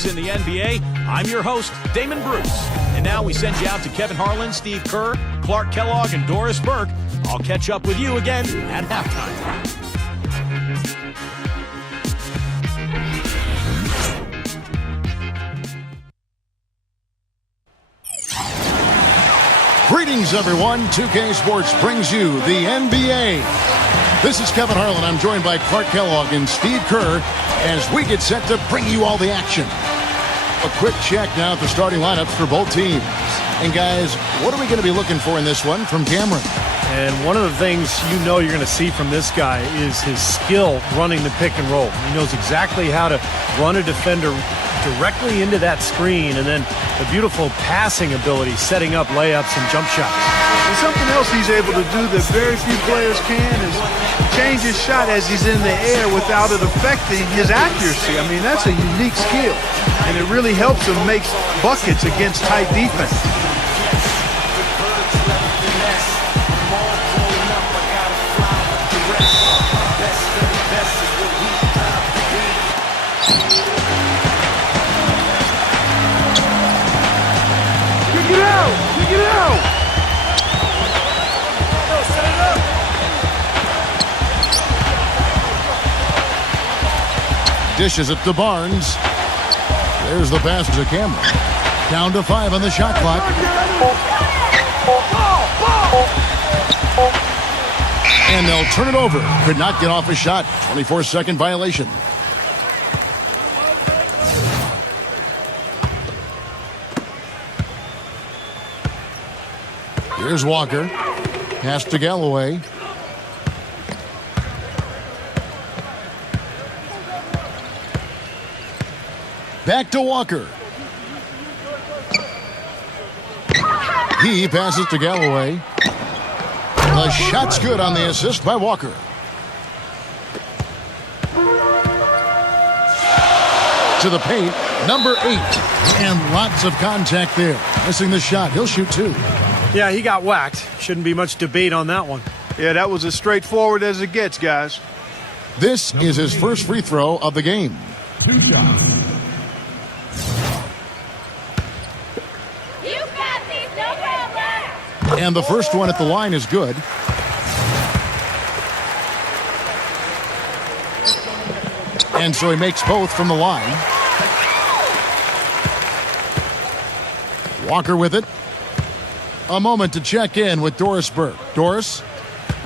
In the NBA, I'm your host, Damon Bruce. And now we send you out to Kevin Harlan, Steve Kerr, Clark Kellogg, and Doris Burke. I'll catch up with you again at halftime. Greetings, everyone. 2K Sports brings you the NBA. This is Kevin Harlan. I'm joined by Clark Kellogg and Steve Kerr as we get set to bring you all the action. A quick check now at the starting lineups for both teams. And guys, what are we going to be looking for in this one from Cameron? And one of the things you're going to see from this guy is his skill running the pick and roll. He knows exactly how to run a defender directly into that screen, and then the beautiful passing ability, setting up layups and jump shots. And something else he's able to do that very few players can is change his shot as he's in the air without it affecting his accuracy. I mean, that's a unique skill, and it really helps him make buckets against tight defense. Kick it out! Kick it out! Dishes it to Barnes. There's the pass to Cameron. Down to 5 on the shot clock. And they'll turn it over. Could not get off a shot. 24-second violation. Here's Walker. Pass to Galloway. Back to Walker. He passes to Galloway. The shot's good on the assist by Walker. To the paint, number 8. And lots of contact there. Missing the shot. He'll shoot 2. Yeah, he got whacked. Shouldn't be much debate on that one. Yeah, that was as straightforward as it gets, guys. This is his first free throw of the game. 2 shots. And the first one at the line is good. And so he makes both from the line. Walker with it. A moment to check in with Doris Burke. Doris?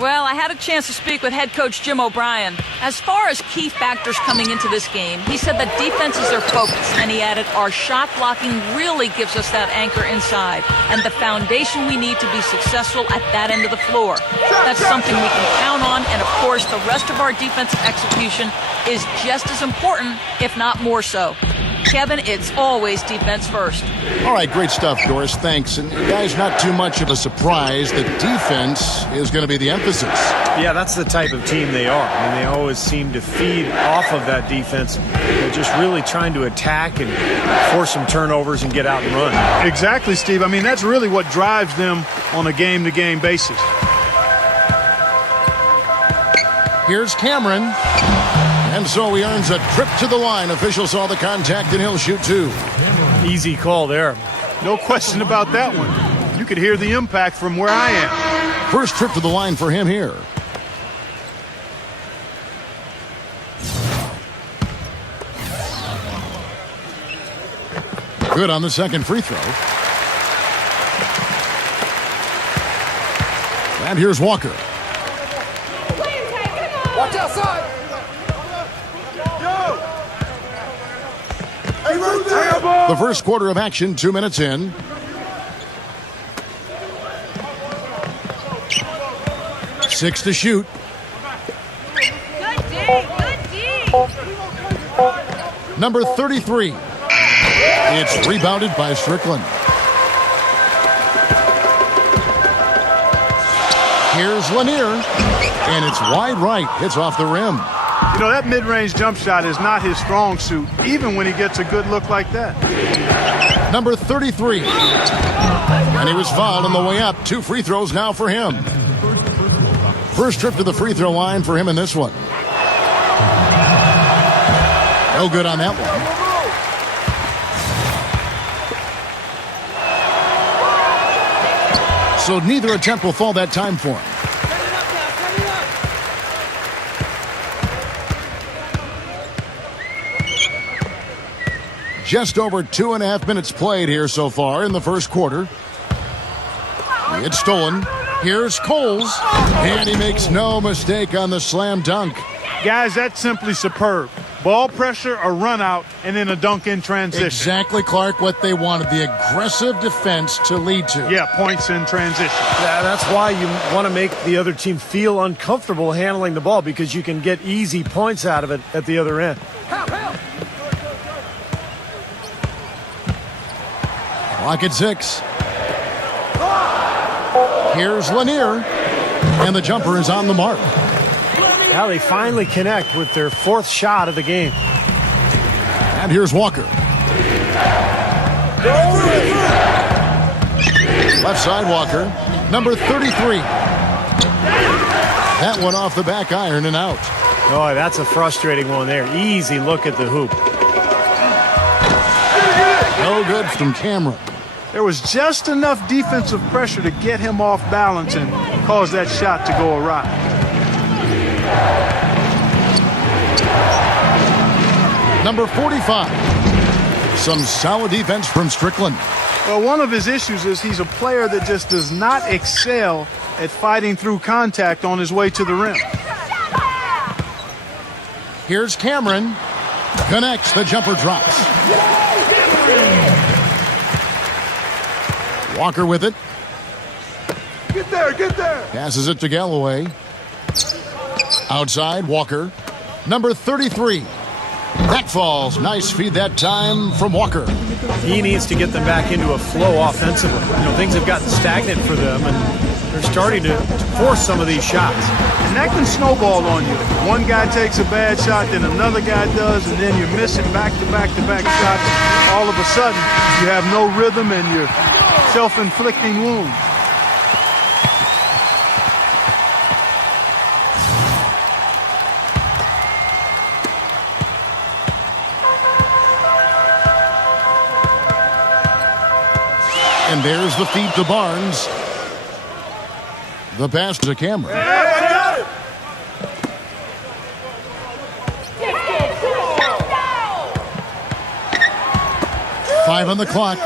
Well, I had a chance to speak with head coach Jim O'Brien. As far as key factors coming into this game, he said that defense is their focus, and he added, our shot blocking really gives us that anchor inside and the foundation we need to be successful at that end of the floor. That's something we can count on, and of course, the rest of our defensive execution is just as important, if not more so. Kevin, it's always defense first. All right, great stuff, Doris. Thanks. And guys, not too much of a surprise that defense is going to be the emphasis. Yeah, that's the type of team they are. I mean, they always seem to feed off of that defense. They're just really trying to attack and force some turnovers and get out and run. Exactly, Steve. I mean, that's really what drives them on a game-to-game basis. Here's Cameron. And so he earns a trip to the line. Official saw the contact, and he'll shoot 2. Easy call there. No question about that one. You could hear the impact from where I am. First trip to the line for him here. Good on the second free throw. And here's Walker. Watch outside. The first quarter of action, 2 minutes in. Six to shoot. Good D. Number 33. It's rebounded by Strickland. Here's Lanier. And it's wide right. Hits off the rim. You know, that mid-range jump shot is not his strong suit, even when he gets a good look like that. Number 33. And he was fouled on the way up. 2 free throws now for him. First trip to the free throw line for him in this one. No good on that one. So neither attempt will fall that time for him. Just over 2.5 minutes played here so far in the first quarter. It's stolen. Here's Coles. And he makes no mistake on the slam dunk. Guys, that's simply superb. Ball pressure, a run out, and then a dunk in transition. Exactly, Clark, what they wanted. The aggressive defense to lead to. Yeah, points in transition. Yeah, that's why you want to make the other team feel uncomfortable handling the ball, because you can get easy points out of it at the other end. Clock at 6. Here's Lanier. And the jumper is on the mark. Now they finally connect with their 4th shot of the game. And here's Walker. Left side Walker. Number 33. That one off the back iron and out. Oh, that's a frustrating one there. Easy look at the hoop. No good from Cameron. There was just enough defensive pressure to get him off balance and cause that shot to go awry. Number 45. Some solid defense from Strickland. Well, one of his issues is he's a player that just does not excel at fighting through contact on his way to the rim. Here's Cameron. Connects. The jumper drops. Walker with it. Get there, get there. Passes it to Galloway. Outside, Walker. Number 33. That falls. Nice feed that time from Walker. He needs to get them back into a flow offensively. You know, things have gotten stagnant for them, and they're starting to force some of these shots. And that can snowball on you. One guy takes a bad shot, then another guy does, and then you're missing back-to-back-to-back shots. All of a sudden, you have no rhythm and you're self-inflicting wounds. And there's the feed to Barnes. The pass to Cameron. Five on the clock.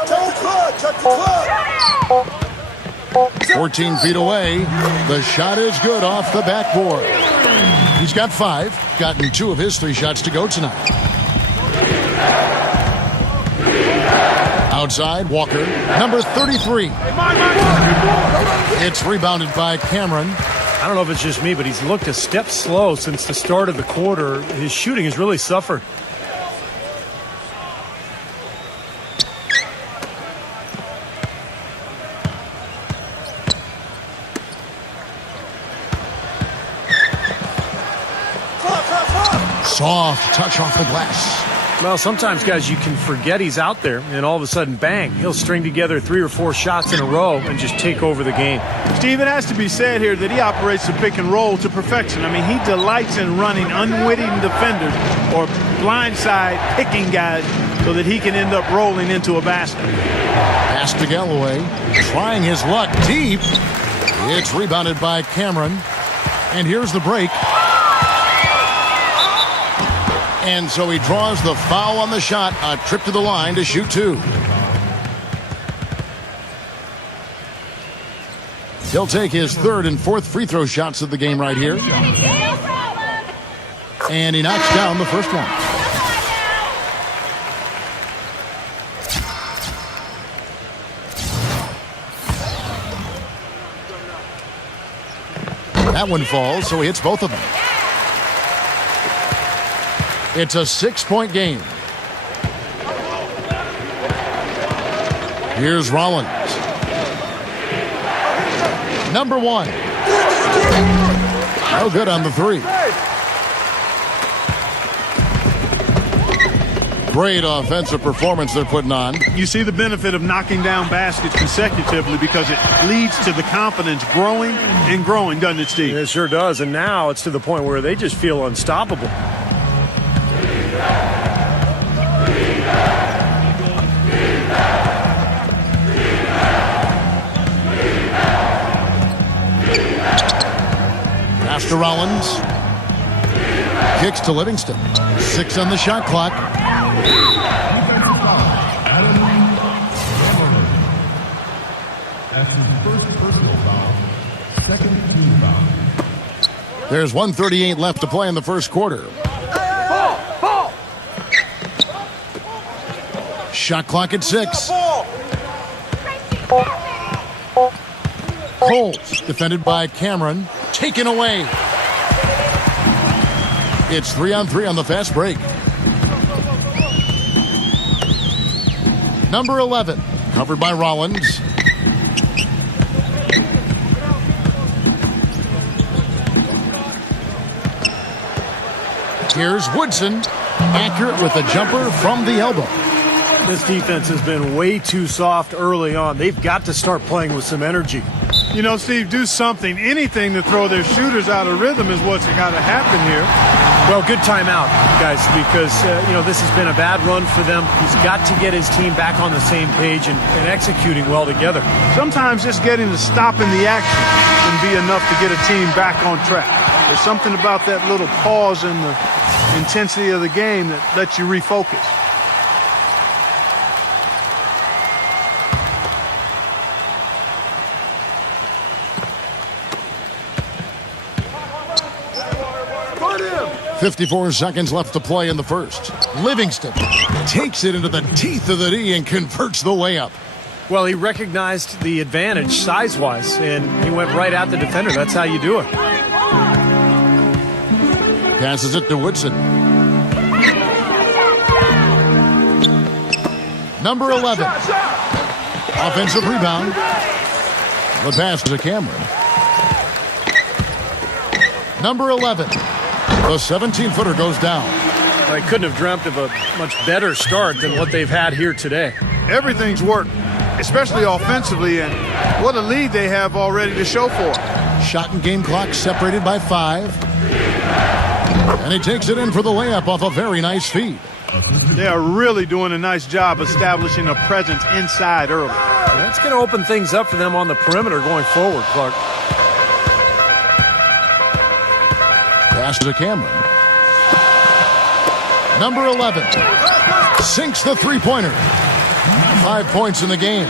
14 feet away. The shot is good off the backboard. He's got 5. Gotten 2 of his 3 shots to go tonight. Outside, Walker. Number 33. It's rebounded by Cameron. I don't know if it's just me, but he's looked a step slow since the start of the quarter. His shooting has really suffered. Soft touch off the glass. Well, sometimes, guys, you can forget he's out there, and all of a sudden, bang, he'll string together 3 or 4 shots in a row and just take over the game. Steve, it has to be said here that he operates the pick and roll to perfection. I mean, he delights in running unwitting defenders or blindside picking guys so that he can end up rolling into a basket. Pass to Galloway. Trying his luck deep. It's rebounded by Cameron. And here's the break. And so he draws the foul on the shot. A trip to the line to shoot 2. He'll take his 3rd and 4th free throw shots of the game right here. And he knocks down the first one. That one falls, so he hits both of them. It's a 6-point game. Here's Rollins. Number 1. No good on the 3. Great offensive performance they're putting on. You see the benefit of knocking down baskets consecutively because it leads to the confidence growing and growing, doesn't it, Steve? It sure does, and now it's to the point where they just feel unstoppable. Pass to Rollins. Kicks to Livingston. 6 on the shot clock. There's 1:38 left to play in the first quarter. Shot clock at 6. Coles, defended by Cameron, taken away. It's 3-on-3 on the fast break. Number 11, covered by Rollins. Here's Woodson, accurate with a jumper from the elbow. This defense has been way too soft early on. They've got to start playing with some energy. You know, Steve, do something, anything to throw their shooters out of rhythm is what's got to happen here. Well, good timeout, guys, because, this has been a bad run for them. He's got to get his team back on the same page and executing well together. Sometimes just getting to stop in the action can be enough to get a team back on track. There's something about that little pause in the intensity of the game that lets you refocus. Put him! 54 seconds left to play in the first. Livingston takes it into the teeth of the D and converts the layup. Well, he recognized the advantage size-wise, and he went right at the defender. That's how you do it. Passes it to Woodson. Number 11. Offensive rebound. The pass to Cameron. Number 11. The 17-footer goes down. I couldn't have dreamt of a much better start than what they've had here today. Everything's worked, especially offensively, and what a lead they have already to show for it. Shot and game clock separated by 5. And he takes it in for the layup off a very nice feed. They are really doing a nice job establishing a presence inside early. That's going to open things up for them on the perimeter going forward, Clark. Pass to Cameron. Number 11 sinks the three-pointer. 5 points in the game.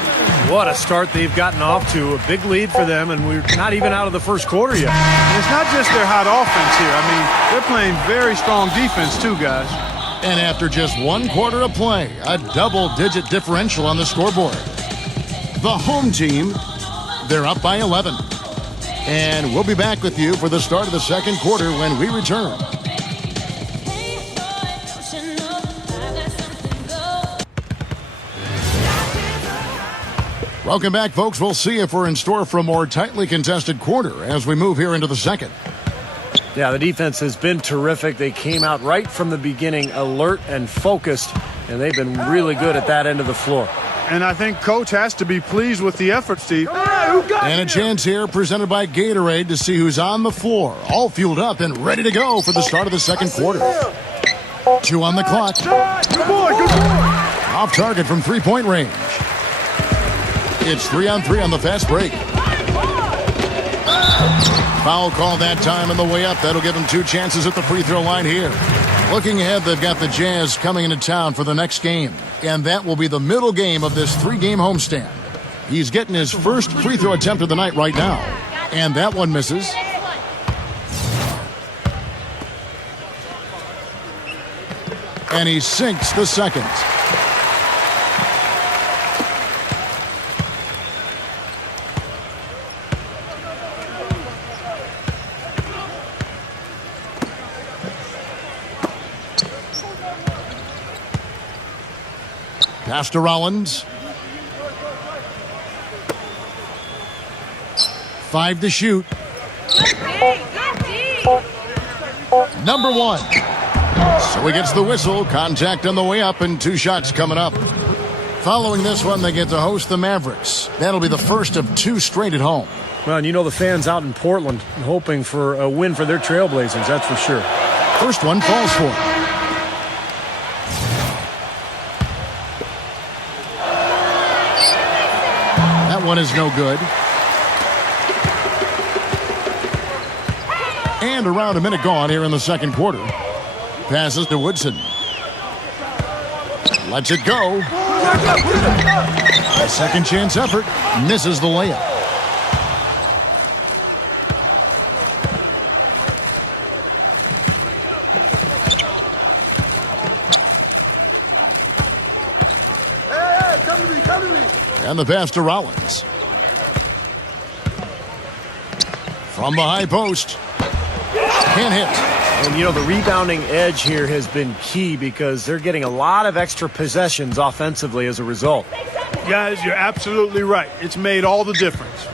What a start they've gotten off to. A big lead for them, and we're not even out of the first quarter yet. And it's not just their hot offense here. I mean, they're playing very strong defense too, guys. And after just 1 quarter of play, a double-digit differential on the scoreboard. The home team, they're up by 11. And we'll be back with you for the start of the second quarter when we return. Welcome back, folks. We'll see if we're in store for a more tightly contested quarter as we move here into the second. Yeah, the defense has been terrific. They came out right from the beginning alert and focused, and they've been really good at that end of the floor. And I think Coach has to be pleased with the effort, Steve. And a chance here presented by Gatorade to see who's on the floor, all fueled up and ready to go for the start of the second quarter. 2 on the clock. Good boy, good boy! Off target from three-point range. It's 3-on-3 on the fast break. Foul call that time on the way up. That'll give them 2 chances at the free throw line here. Looking ahead, they've got the Jazz coming into town for the next game. And that will be the middle game of this 3-game homestand. He's getting his first free throw attempt of the night right now. And that one misses. And he sinks the second. Pass to Rollins. 5 to shoot. Number 1. So he gets the whistle. Contact on the way up and 2 shots coming up. Following this one, they get to host the Mavericks. That'll be the first of 2 straight at home. Well, and you know the fans out in Portland hoping for a win for their Trailblazers, that's for sure. First one falls for him. That one is no good. And around a minute gone here in the second quarter. Passes to Woodson. Lets it go. A second chance effort. Misses the layup. Hey, come to me, come to me. And the pass to Rollins. From the high post. Can't hit. And, you know, the rebounding edge here has been key because they're getting a lot of extra possessions offensively as a result. Guys, you're absolutely right. It's made all the difference.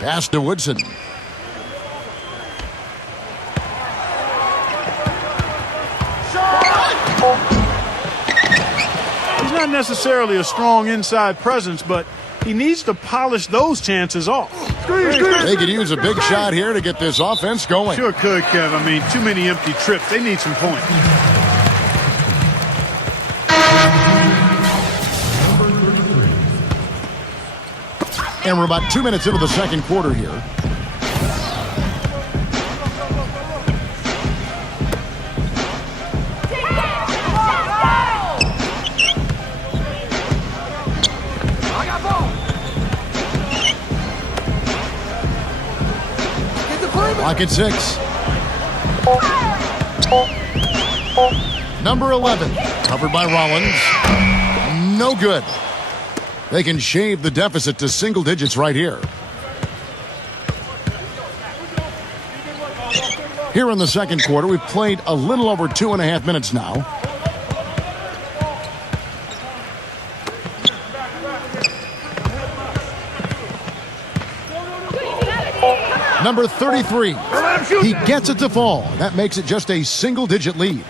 Pass to Woodson. He's not necessarily a strong inside presence, but he needs to polish those chances off. They could use a big shot here to get this offense going. Sure could, Kev. I mean, too many empty trips. They need some points. And we're about 2 minutes into the second quarter here. Clock at 6. Number 11, covered by Rollins. No good. They can shave the deficit to single digits right here. Here in the second quarter, we've played a little over 2.5 minutes now. Number 33. He gets it to fall. That makes it just a single-digit lead.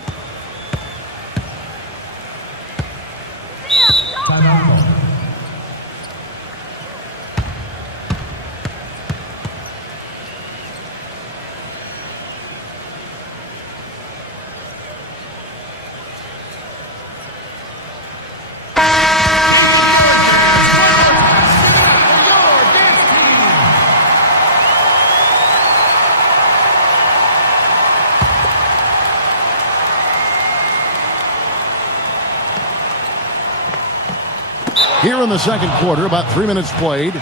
Here in the second quarter, about 3 minutes played,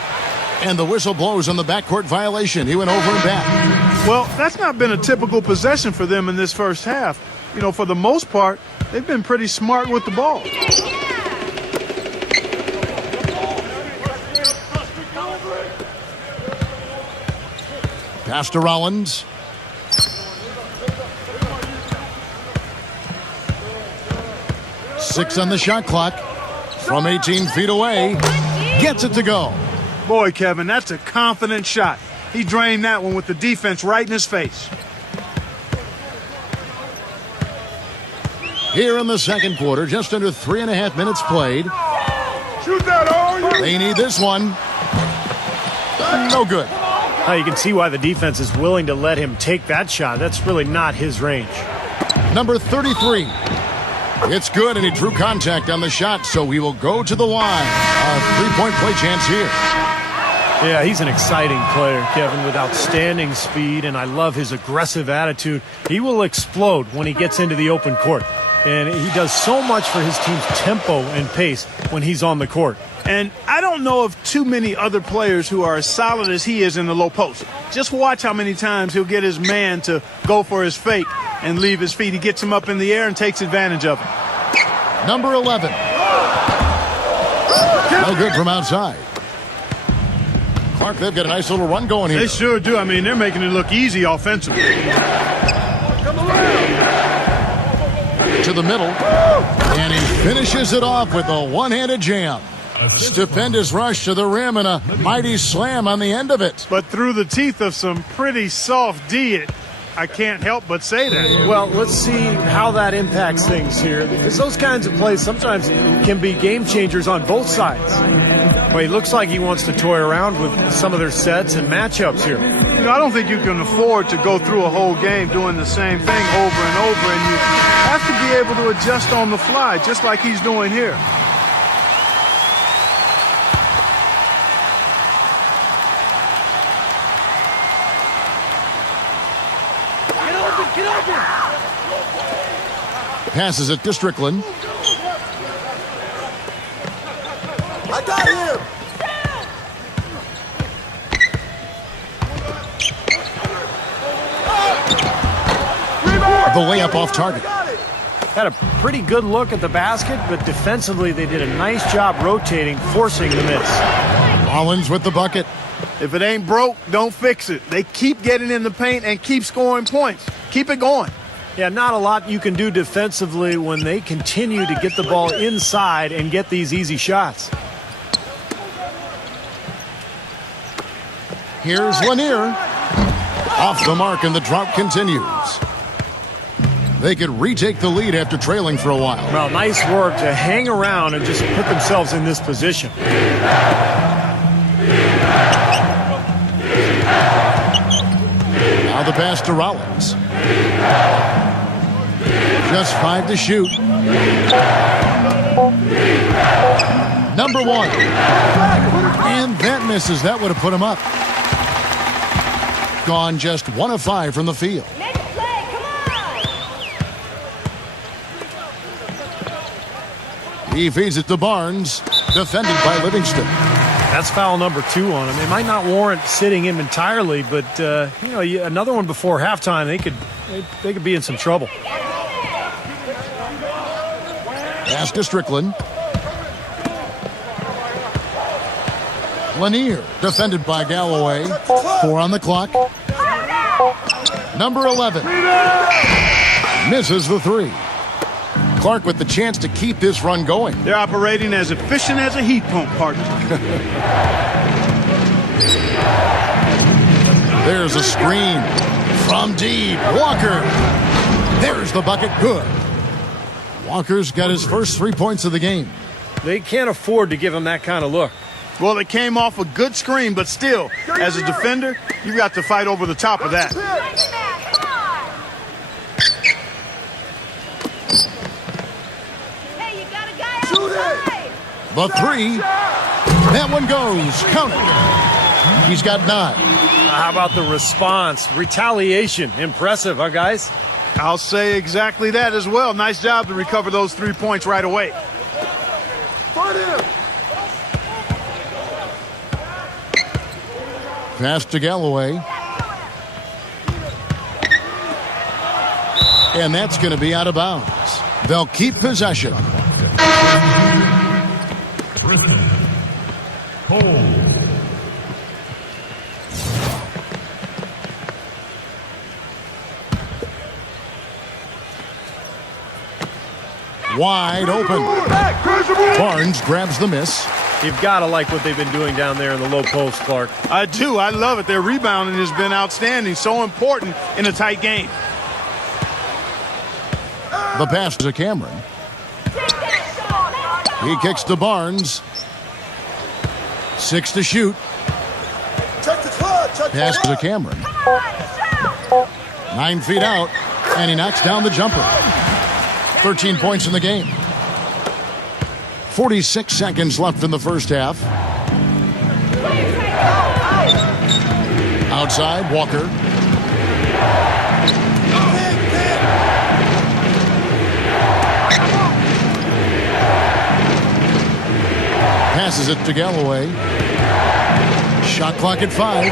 and the whistle blows on the backcourt violation. He went over and back. Well, that's not been a typical possession for them in this first half. You know, for the most part, they've been pretty smart with the ball. Pass to Rollins. Six on the shot clock. From 18 feet away, gets it to go. Boy, Kevin, that's a confident shot. He drained that one with the defense right in his face. Here in the second quarter, just under 3.5 minutes played. Shoot that, all. They need this one. No good. You can see why the defense is willing to let him take that shot. That's really not his range. Number 33. It's good, and he drew contact on the shot, so he will go to the line. A three-point play chance here. Yeah, he's an exciting player, Kevin, with outstanding speed, and I love his aggressive attitude. He will explode when he gets into the open court, and he does so much for his team's tempo and pace when he's on the court. And I don't know of too many other players who are as solid as he is in the low post. Just watch how many times he'll get his man to go for his fake and leave his feet. He gets him up in the air and takes advantage of it. Number 11. No good from outside. Clark, they've got a nice little run going here. They sure do. I mean, they're making it look easy offensively. Come around. To the middle. And he finishes it off with a one-handed jam. Stupendous rush to the rim and a mighty slam on the end of it. But through the teeth of some pretty soft D, I can't help but say that. Well, let's see how that impacts things here, because those kinds of plays sometimes can be game changers on both sides. Well, he looks like he wants to toy around with some of their sets and matchups here. You know, I don't think you can afford to go through a whole game doing the same thing over and over, and you have to be able to adjust on the fly, just like he's doing here. Passes it to Strickland. I got him. The layup off target. Had a pretty good look at the basket, but defensively they did a nice job rotating, forcing the miss. Rollins with the bucket. If it ain't broke, don't fix it. They keep getting in the paint and keep scoring points. Keep it going. Yeah, not a lot you can do defensively when they continue to get the ball inside and get these easy shots. Here's Lanier. Off the mark, and the drought continues. They could retake the lead after trailing for a while. Well, nice work to hang around and just put themselves in this position. Now the pass to Rollins. Just 5 to shoot. Number 1. And that misses. That would have put him up. Gone just 1 of 5 from the field. Next play, come on! He feeds it to Barnes. Defended by Livingston. That's foul number 2 on him. It might not warrant sitting him entirely, but another one before halftime, they could be in some trouble. Pass to Strickland. Lanier, defended by Galloway. 4 on the clock. Number 11. Misses the 3. Clark with the chance to keep this run going. They're operating as efficient as a heat pump, partner. There's a screen from deep. Walker. There's the bucket. Good. Walker's got his first 3 points of the game. They can't afford to give him that kind of look. Well, it came off a good screen, but still, as a defender, you've got to fight over the top of that. Hey, you got a guy outside! The 3. That one goes. Count it. He's got 9. How about the response? Retaliation. Impressive, huh, guys? I'll say exactly that as well. Nice job to recover those 3 points right away. Fight him. Pass to Galloway. And that's going to be out of bounds. They'll keep possession. Wide open. Barnes grabs the miss. You've got to like what they've been doing down there in the low post, Clark. I do. I love it. Their rebounding has been outstanding. So important in a tight game. The pass to Cameron. He kicks to Barnes. 6 to shoot. Check the clock. Check the Pass to clock. Cameron. 9 feet out. And he knocks down the jumper. 13 points in the game. 46 seconds left in the first half. Outside, Walker. Passes it to Galloway. Shot clock at 5.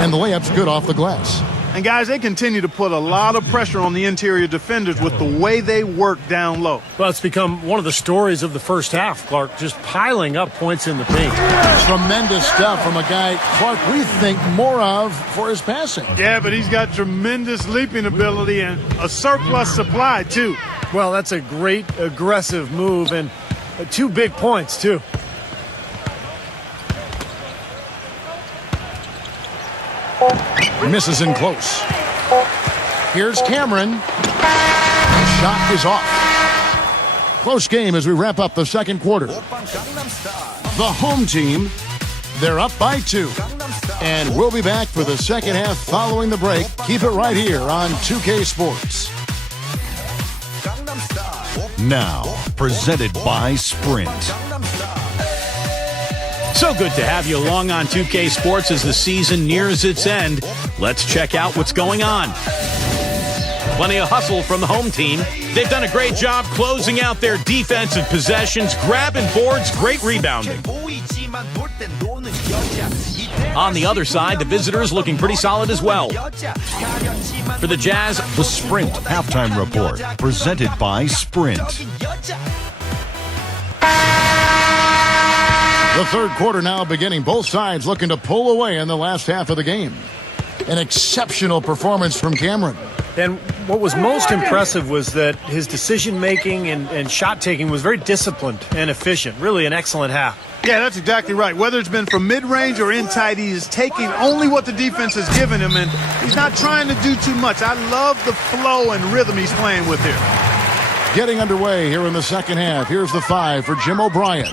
And the layup's good off the glass. And guys, they continue to put a lot of pressure on the interior defenders with the way they work down low. Well, it's become one of the stories of the first half, Clark, just piling up points in the paint. Tremendous stuff from a guy, Clark, we think more of for his passing. Yeah, but he's got tremendous leaping ability and a surplus supply, too. Well, that's a great aggressive move and 2 big points, too. Misses in close. Here's Cameron. The shot is off. Close game as we wrap up the second quarter. The home team, they're up by 2. And we'll be back for the second half following the break. Keep it right here on 2K Sports. Now, presented by Sprint. So good to have you along on 2K Sports as the season nears its end. Let's check out what's going on. Plenty of hustle from the home team. They've done a great job closing out their defensive possessions, grabbing boards, great rebounding. On the other side, the visitors looking pretty solid as well. For the Jazz, The Sprint Halftime Report, presented by Sprint. The third quarter now beginning. Both sides looking to pull away in the last half of the game. An exceptional performance from Cameron. And what was most impressive was that his decision-making and shot-taking was very disciplined and efficient. Really an excellent half. Yeah, that's exactly right. Whether it's been from mid-range or in tight, he is taking only what the defense has given him, and he's not trying to do too much. I love the flow and rhythm he's playing with here. Getting underway here in the second half. Here's the 5 for Jim O'Brien.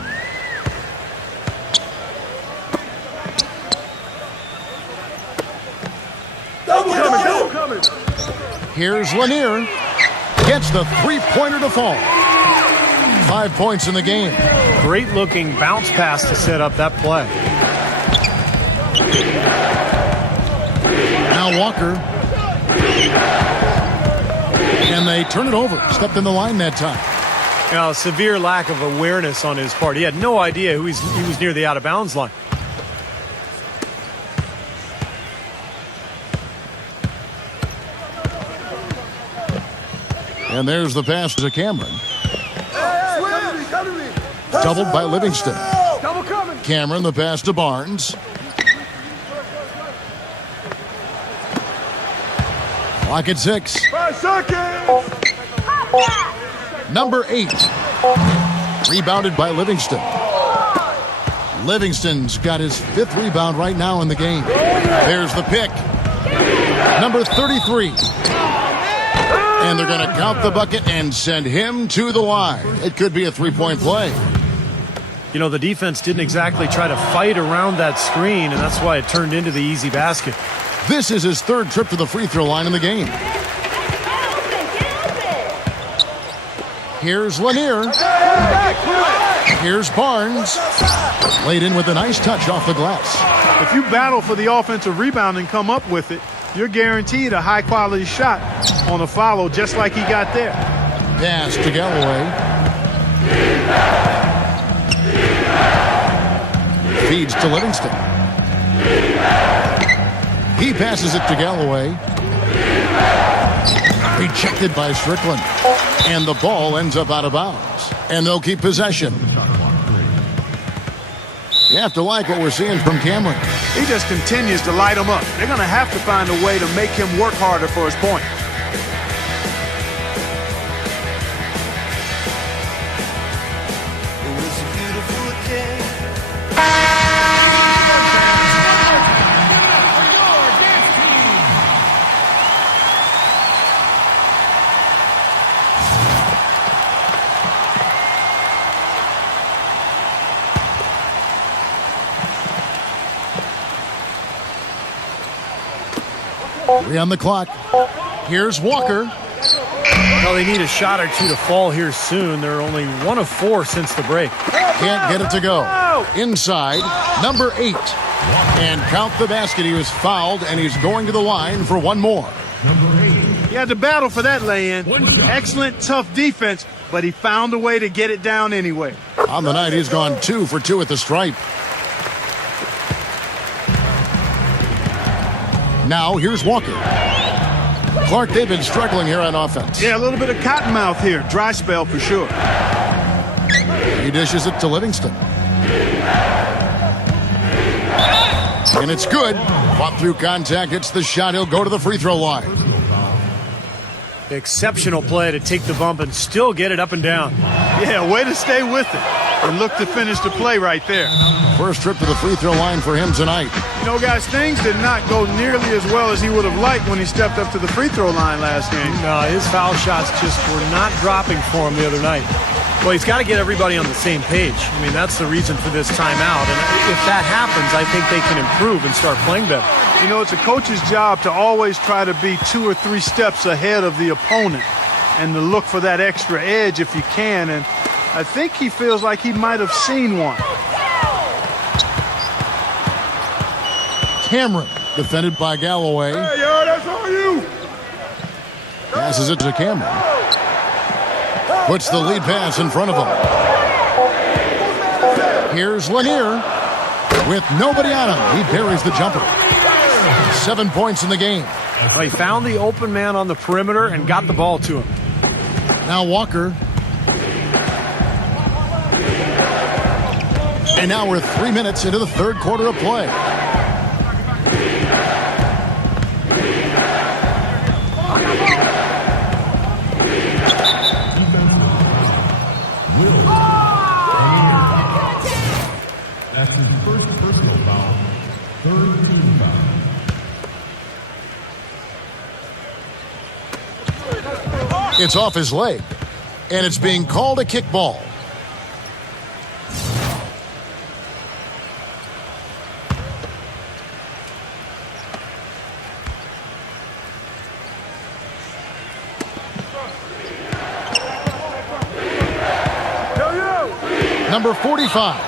Double coming. Here's Lanier. Gets the three-pointer to fall. 5 points in the game. Great-looking bounce pass to set up that play. Now Walker. And they turn it over. Stepped in the line that time. A severe lack of awareness on his part. He had no idea he was near the out-of-bounds line. And there's the pass to Cameron. Cover me. Doubled by Livingston. Double coming. Cameron, the pass to Barnes. Clock at 6. 5 seconds. Number 8. Rebounded by Livingston. Livingston's got his 5th rebound right now in the game. There's the pick. Number 33. And they're going to count the bucket and send him to the line. It could be a three-point play. You know, the defense didn't exactly try to fight around that screen, and that's why it turned into the easy basket. This is his 3rd trip to the free throw line in the game. Here's Lanier. Here's Barnes. Laid in with a nice touch off the glass. If you battle for the offensive rebound and come up with it, you're guaranteed a high-quality shot on a follow just like he got there. Pass to Galloway. Feeds to Livingston. He passes it to Galloway. Rejected by Strickland. And the ball ends up out of bounds. And they'll keep possession. You have to like what we're seeing from Cameron. He just continues to light him up. They're going to have to find a way to make him work harder for his point. Three on the clock. Here's Walker. Well, they need a shot or two to fall here soon. They're only 1 of 4 since the break. Can't get it to go. Inside, number 8. And count the basket. He was fouled, and he's going to the line for one more. He had to battle for that lay-in. Excellent, tough defense, but he found a way to get it down anyway. On the night, he's gone 2 for 2 at the stripe. Now, here's Walker. Clark, they've been struggling here on offense. Yeah, a little bit of cottonmouth here. Dry spell for sure. He dishes it to Livingston. And it's good. Fought through contact, hits the shot. He'll go to the free throw line. Exceptional play to take the bump and still get it up and down. Yeah, way to stay with it and look to finish the play right there. First trip to the free throw line for him tonight. You know, guys, things did not go nearly as well as he would have liked when he stepped up to the free throw line last game. No, his foul shots just were not dropping for him the other night. Well, he's got to get everybody on the same page. I mean, that's the reason for this timeout. And if that happens, I think they can improve and start playing better. You know, it's a coach's job to always try to be 2 or 3 steps ahead of the opponent and to look for that extra edge if you can. And I think he feels like he might have seen one. Cameron, defended by Galloway. Hey, yo, that's on you. Pass Passes it to Cameron. Puts the lead pass in front of him. Here's Lanier. With nobody on him, he buries the jumper. 7 points in the game. Well, he found the open man on the perimeter and got the ball to him. Now Walker. And now we're 3 minutes into the third quarter of play. It's off his leg, and it's being called a kickball. Number 45.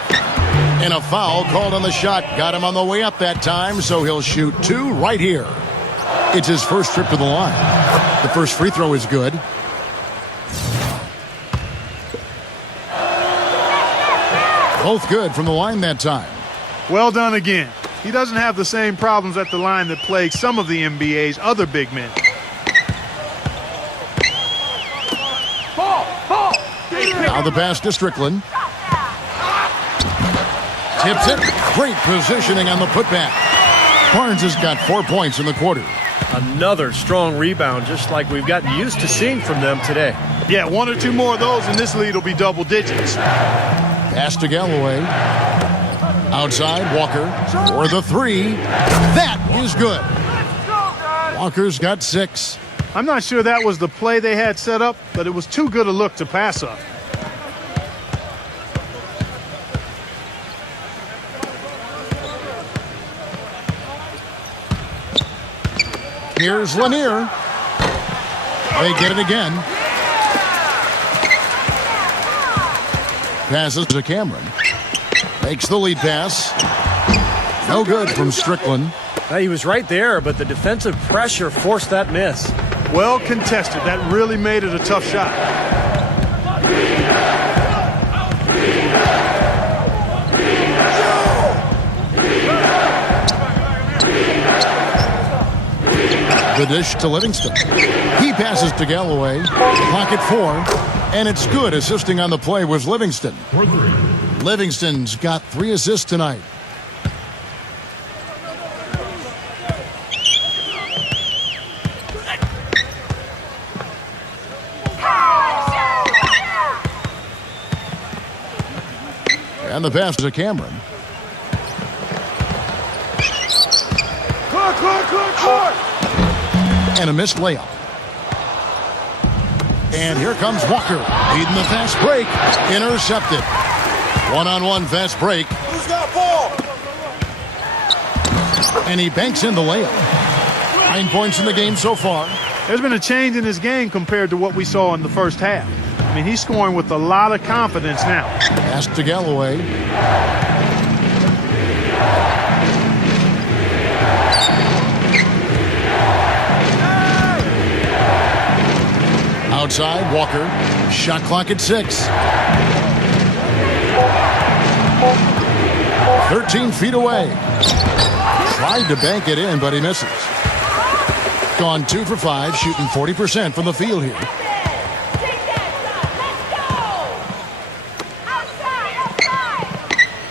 And a foul called on the shot. Got him on the way up that time, so he'll shoot 2 right here. It's his first trip to the line. The first free throw is good. Both good from the line that time. Well done again. He doesn't have the same problems at the line that plague some of the NBA's other big men. Now the pass to Strickland. Tips it. Great positioning on the putback. Barnes has got 4 points in the quarter. Another strong rebound, just like we've gotten used to seeing from them today. Yeah, 1 or 2 more of those and this lead will be double digits. Pass to Galloway. Outside, Walker for the 3. That is good. Walker's got 6. I'm not sure that was the play they had set up, but it was too good a look to pass up. Here's Lanier. They get it again. Passes to Cameron. Makes the lead pass. No good from Strickland. Now, he was right there, but the defensive pressure forced that miss. Well contested. That really made it a tough shot. The dish to Livingston. He passes to Galloway. Pocket 4. And it's good. Assisting on the play was Livingston. Livingston's got 3 assists tonight. And the pass to Cameron. Clark! And a missed layup. And here comes Walker, leading the fast break. Intercepted. One-on-one fast break. Who's got ball? And he banks in the layup. 9 points in the game so far. There's been a change in his game compared to what we saw in the first half. I mean, he's scoring with a lot of confidence now. Pass to Galloway. Outside, Walker. Shot clock at 6. 13 feet away. Tried to bank it in, but he misses. Gone 2 for 5, shooting 40% from the field here.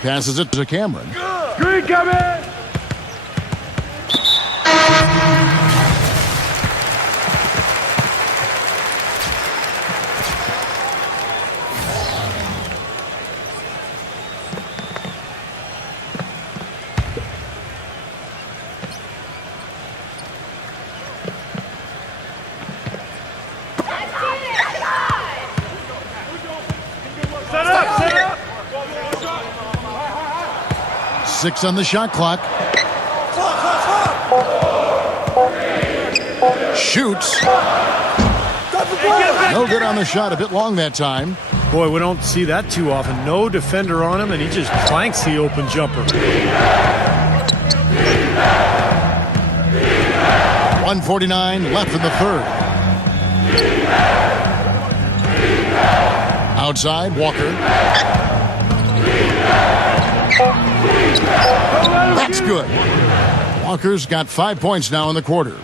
Passes it to Cameron. Green coming! Set up! 6 on the shot clock. Shoots. No good on the shot. A bit long that time. Boy, we don't see that too often. No defender on him, and he just clanks the open jumper. 1:49 left in the third. Outside, Walker. That's good. Walker's got 5 points now in the quarter.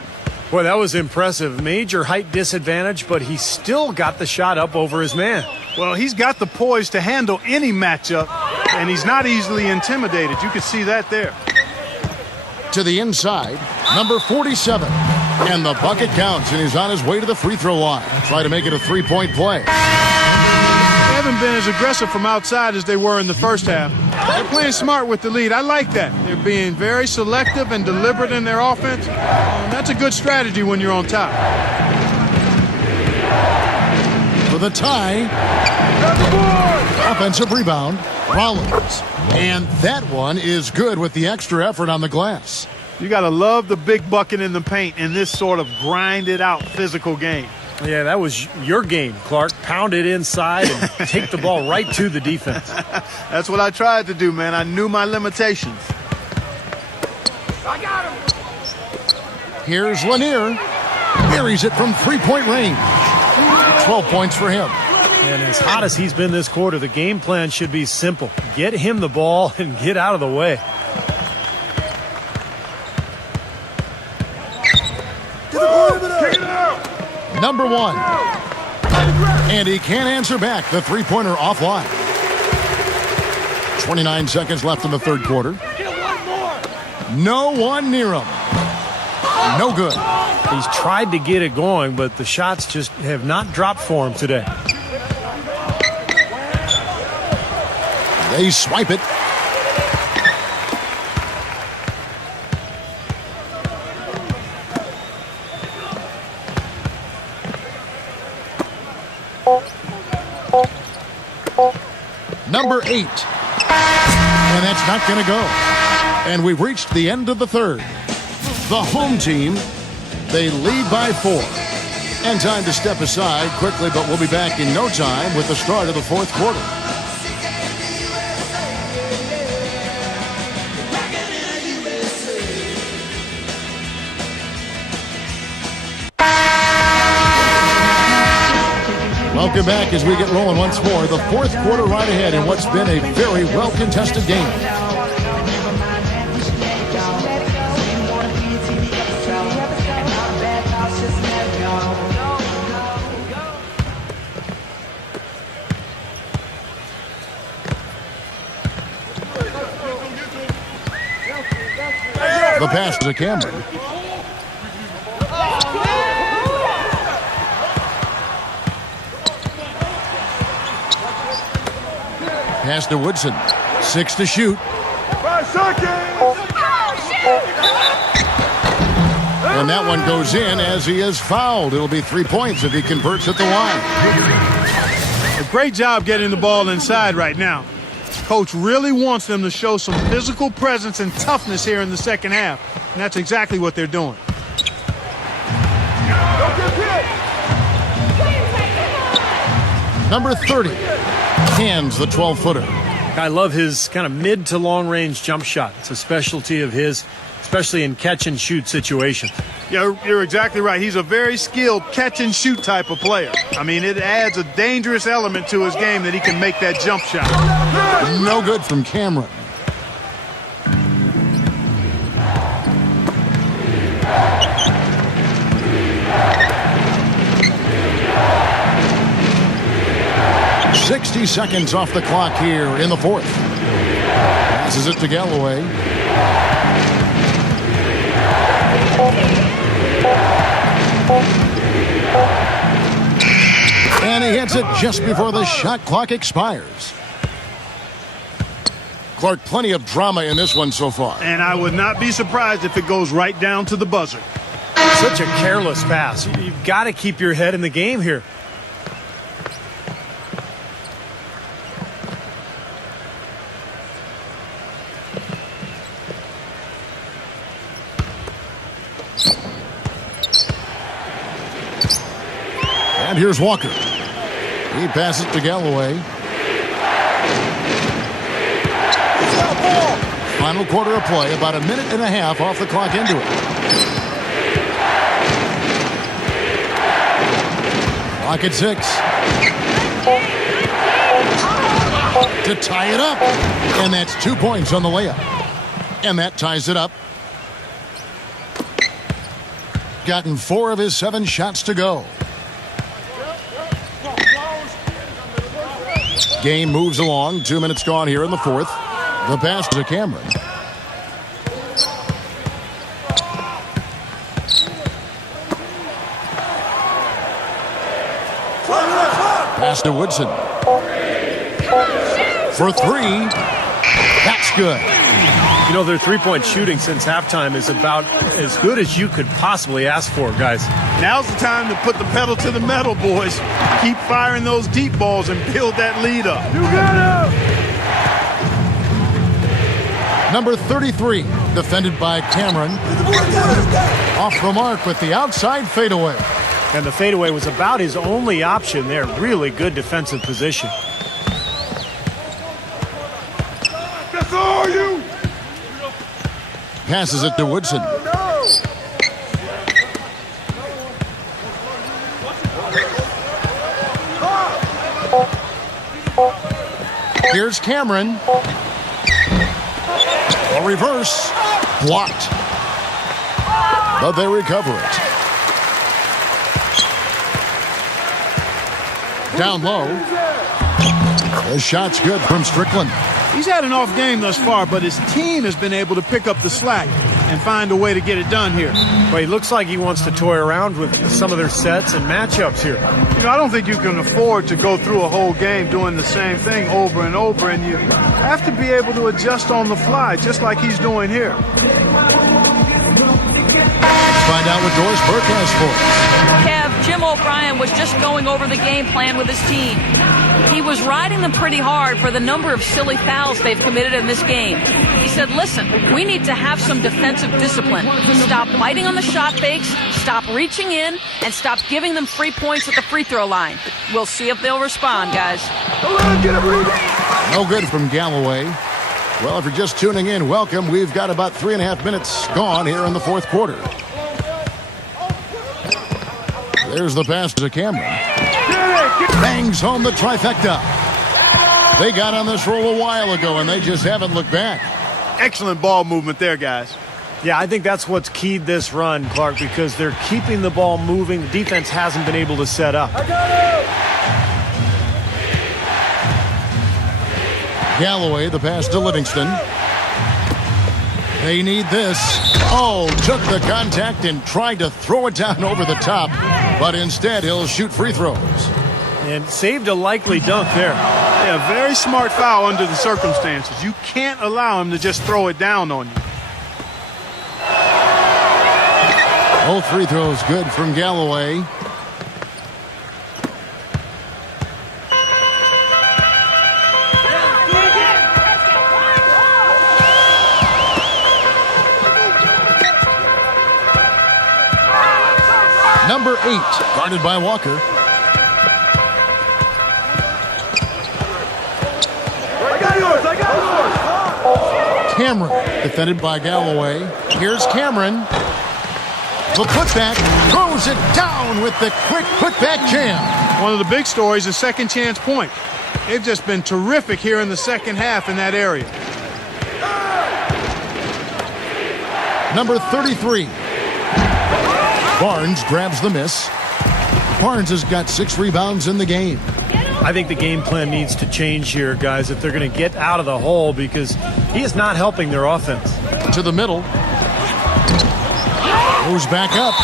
Boy, that was impressive. Major height disadvantage, but he still got the shot up over his man. Well, he's got the poise to handle any matchup, and he's not easily intimidated. You can see that there. To the inside, number 47. And the bucket counts, and he's on his way to the free throw line. Try to make it a three-point play. They haven't been as aggressive from outside as they were in the first half. They're playing smart with the lead. I like that. They're being very selective and deliberate in their offense. And that's a good strategy when you're on top. For the tie. Offensive rebound, Rollins. And that one is good with the extra effort on the glass. You got to love the big bucket in the paint in this sort of grinded-out physical game. Yeah, that was your game, Clark. Pound it inside and take the ball right to the defense. That's what I tried to do, man. I knew my limitations. I got him. Here's Lanier. Carries it from three-point range. 12 points for him. And as hot as he's been this quarter, the game plan should be simple. Get him the ball and get out of the way. Number 1. And he can't answer back. The three-pointer offline. 29 seconds left in the third quarter. No one near him. No good. He's tried to get it going, but the shots just have not dropped for him today. They swipe it. Number 8. And that's not going to go. And we've reached the end of the third. The home team, they lead by 4. And time to step aside quickly, but we'll be back in no time with the start of the fourth quarter. Welcome back as we get rolling once more. The fourth quarter right ahead in what's been a very well-contested game. The pass to Cameron. Pass to Woodson. 6 to shoot. 5 seconds. And that one goes in as he is fouled. It'll be 3 points if he converts at the line. A great job getting the ball inside right now. Coach really wants them to show some physical presence and toughness here in the second half. And that's exactly what they're doing. Number 30. Hands the 12-footer. I love his kind of mid to long range jump shot. It's a specialty of his, especially in catch and shoot situations. Yeah, you're exactly right. He's a very skilled catch and shoot type of player. I mean, it adds a dangerous element to his game that he can make that jump shot. No good from Cameron. Seconds off the clock here in the fourth. Passes it to Galloway. And he hits it just before the shot clock expires. Clark, plenty of drama in this one so far. And I would not be surprised if it goes right down to the buzzer. Such a careless pass. You've got to keep your head in the game here. And here's Walker. He passes to Galloway. Final quarter of play, about a minute and a half off the clock into it. Clock at 6. to tie it up. And that's 2 points on the layup. And that ties it up. Gotten 4 of his 7 shots to go. Game moves along. 2 minutes gone here in the fourth. The pass to Cameron. Pass to Woodson. For 3. That's good. You know, their three-point shooting since halftime is about as good as you could possibly ask for, guys. Now's the time to put the pedal to the metal, boys. Keep firing those deep balls and build that lead up. You got him! Number 33, defended by Cameron. Off the mark with the outside fadeaway. And the fadeaway was about his only option there. Really good defensive position. That's all you! Passes it to Woodson. Here's Cameron. A reverse. Blocked. But they recover it. Down low. The shot's good from Strickland. He's had an off game thus far, but his team has been able to pick up the slack and find a way to get it done here. Well, he looks like he wants to toy around with some of their sets and matchups here. You know, I don't think you can afford to go through a whole game doing the same thing over and over, and you have to be able to adjust on the fly, just like he's doing here. Let's find out what Doris Burke has for us. Kev, Jim O'Brien was just going over the game plan with his team. He was riding them pretty hard for the number of silly fouls they've committed in this game. He said, listen, we need to have some defensive discipline. Stop biting on the shot fakes, stop reaching in, and stop giving them free points at the free throw line. We'll see if they'll respond, guys. No good from Galloway. Well, if you're just tuning in, welcome. We've got about 3.5 minutes gone here in the fourth quarter. There's the pass to Cameron. Bangs home the trifecta. They got on this roll a while ago, and they just haven't looked back. Excellent ball movement there, guys. Yeah, I think that's what's keyed this run, Clark, because they're keeping the ball moving. The defense hasn't been able to set up. Galloway, the pass to Livingston. They need this. Oh, took the contact and tried to throw it down over the top, but instead he'll shoot free throws. And saved a likely dunk there. Yeah, very smart foul under the circumstances. You can't allow him to just throw it down on you. Both free throws good from Galloway. Number 8, guarded by Walker. I got yours! Cameron, defended by Galloway. Here's Cameron. The putback, throws it down with the quick putback jam. One of the big stories is second chance point. They've just been terrific here in the second half in that area. Number 33. Barnes grabs the miss. Barnes has got 6 rebounds in the game. I think the game plan needs to change here, guys, if they're going to get out of the hole, because he is not helping their offense. To the middle. Moves back up.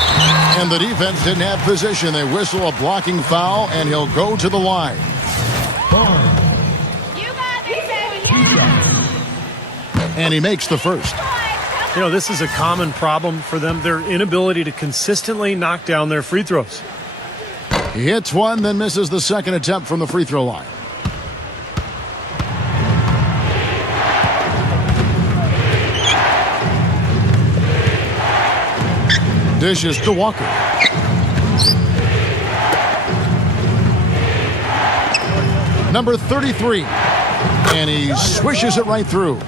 And the defense didn't have position. They whistle a blocking foul, and he'll go to the line. Barnes. You got it, baby, yeah! And he makes the first. You know, this is a common problem for them, their inability to consistently knock down their free throws. He hits one, then misses the second attempt from the free throw line. Dishes to Walker. Number 33. And he swishes it right through.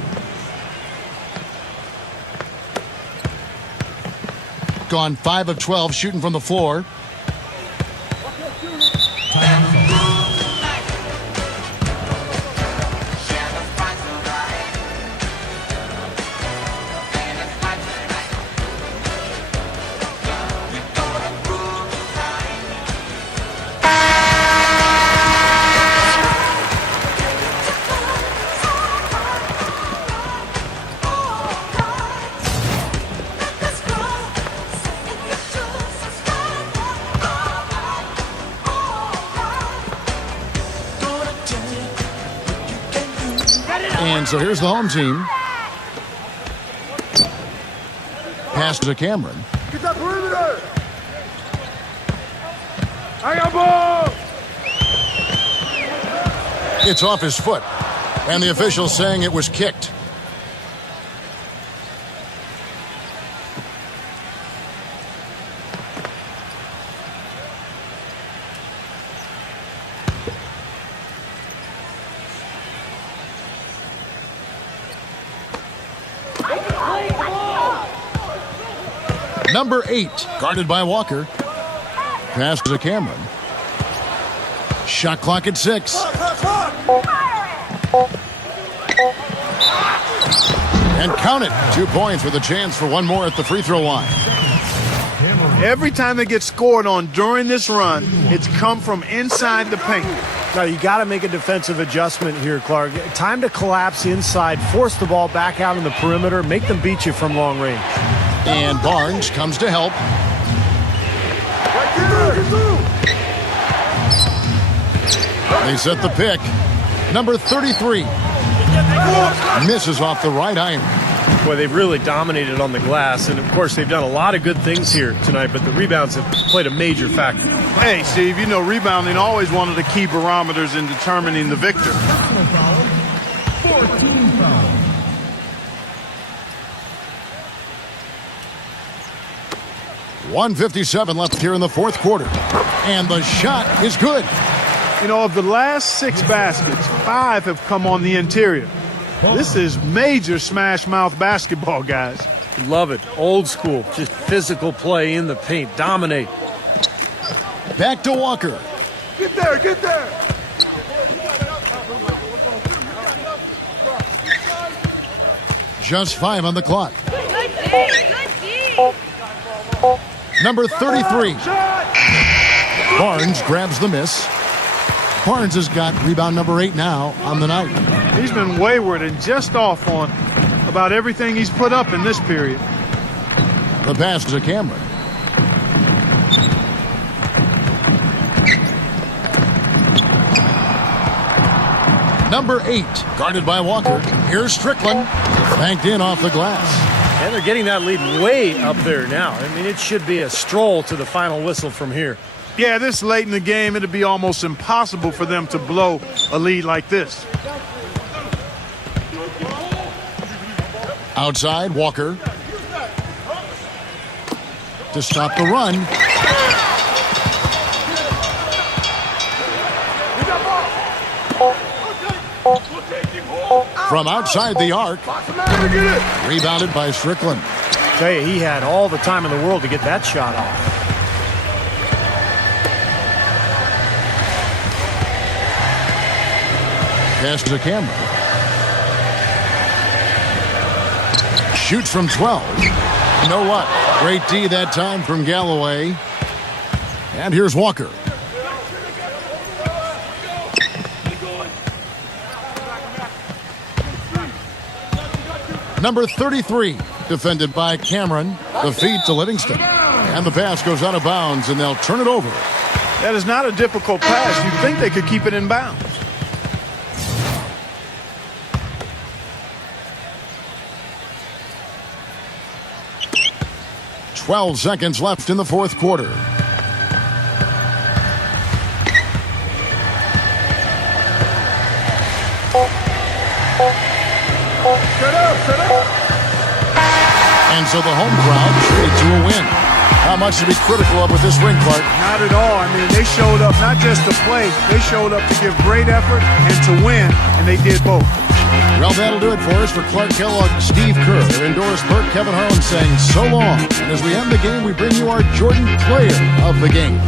Gone 5 of 12 shooting from the floor. And so here's the home team. Pass to Cameron. Get that perimeter. I got ball. It's off his foot. And the official saying it was kicked. Number 8, guarded by Walker. Pass to Cameron. Shot clock at 6. And count it. 2 points with a chance for one more at the free throw line. Every time they get scored on during this run, it's come from inside the paint. Now, you got to make a defensive adjustment here, Clark. Time to collapse inside, force the ball back out in the perimeter, make them beat you from long range. And Barnes comes to help. They set the pick. Number 33 misses off the right iron. Boy, they've really dominated on the glass, and of course they've done a lot of good things here tonight, but the rebounds have played a major factor. Hey, Steve, you know rebounding always one of the key barometers in determining the victor. 14 foul. .157 left here in the fourth quarter. And the shot is good. You know, of the last 6 baskets, 5 have come on the interior. This is major smash mouth basketball, guys. Love it. Old school. Just physical play in the paint. Dominate. Back to Walker. Get there, get there. Just 5 on the clock. Good D. Number 33. Barnes grabs the miss. Barnes has got rebound number 8 now on the night. He's been wayward and just off on about everything he's put up in this period. The pass to Cameron. Number 8, guarded by Walker. Here's Strickland. Banked in off the glass. And they're getting that lead way up there now. I mean, it should be a stroll to the final whistle from here. Yeah, this late in the game, it'd be almost impossible for them to blow a lead like this. Outside, Walker. To stop the run. From outside the arc. Rebounded by Strickland. Tell you, he had all the time in the world to get that shot off. Pass to Cameron. Shoots from 12. You know what? Great D that time from Galloway. And here's Walker. Number 33, defended by Cameron. The feed to Livingston. And the pass goes out of bounds, and they'll turn it over. That is not a difficult pass. You'd think they could keep it in bounds. .12 seconds left in the fourth quarter. And so the home crowd treated to a win. How much to be critical of with this win, Clark? Not at all. I mean, they showed up not just to play, they showed up to give great effort and to win, and they did both. Well, that'll do it for us. For Clark Kellogg, Steve Kerr, and Doris Burke, Kevin Harlan saying so long. And as we end the game, we bring you our Jordan Player of the Game.